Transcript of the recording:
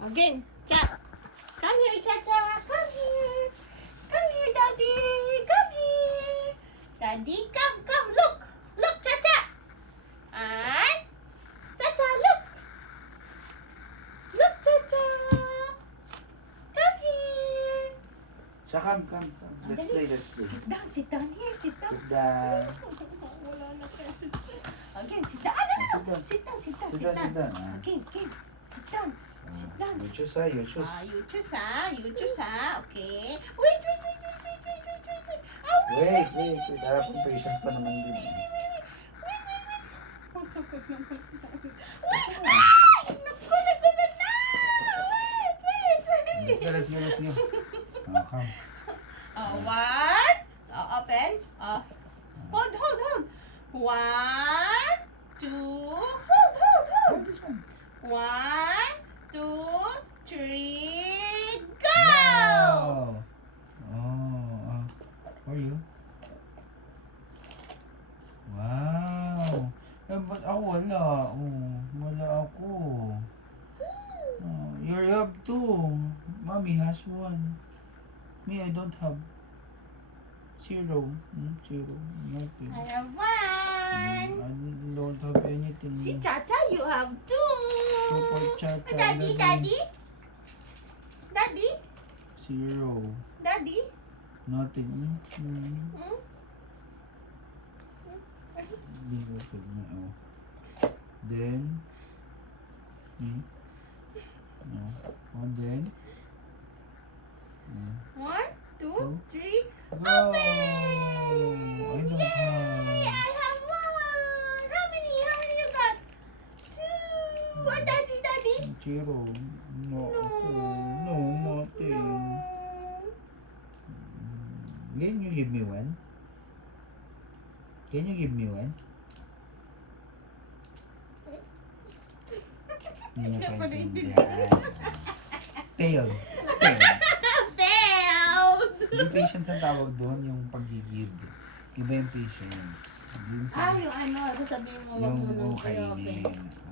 Again. Cha. Come here, Cha-Cha. Come here. Come here, Daddy. Come here. Daddy, come, come. Look. Look, Cha-Cha. And Cha-Cha, look. Look, Cha-Cha. Come here. Cha, come. Let's play. Sit down here. Sit down. Sit down. Wala na kayo. Again, sit down. Sit down. Sit down. Sit down. Again. Sit down. Sit down. You choose, ah. You choose. You choose, Okay. Wait. Wait. Harap ang patience pa naman din. Wait. Naku, nagulat na! Wait. Let's go. Oh, come. One. Open. Hold. 1, 2. Hold. This one. 1, 2, 3, go! Wow. Oh, for you. Wow. Ba't ako wala? Wala ako. You have two. Mommy has one. Me, I don't have. 0. 0. Nothing. I have 1. I don't have anything. See, Cha-Cha, you have 2. Super Cha-Cha. Daddy? 0. Daddy? Nothing. Hmm? Hindi ko pag na. Oh. Then. No. And then. 1, 2, 3. Go! Open! I don't Yay! have. I have 1. How many you got? 2. Oh, Daddy? 0. No. No, nothing. Can you give me one? Can you give me one? Hindi niya paintindihan. Fail. Failed! Hindi patience ang tawag doon, yung pag-give. Iba yung patience. Yung Yung sasabihin mo, wag mo yung nang kainin. i-open.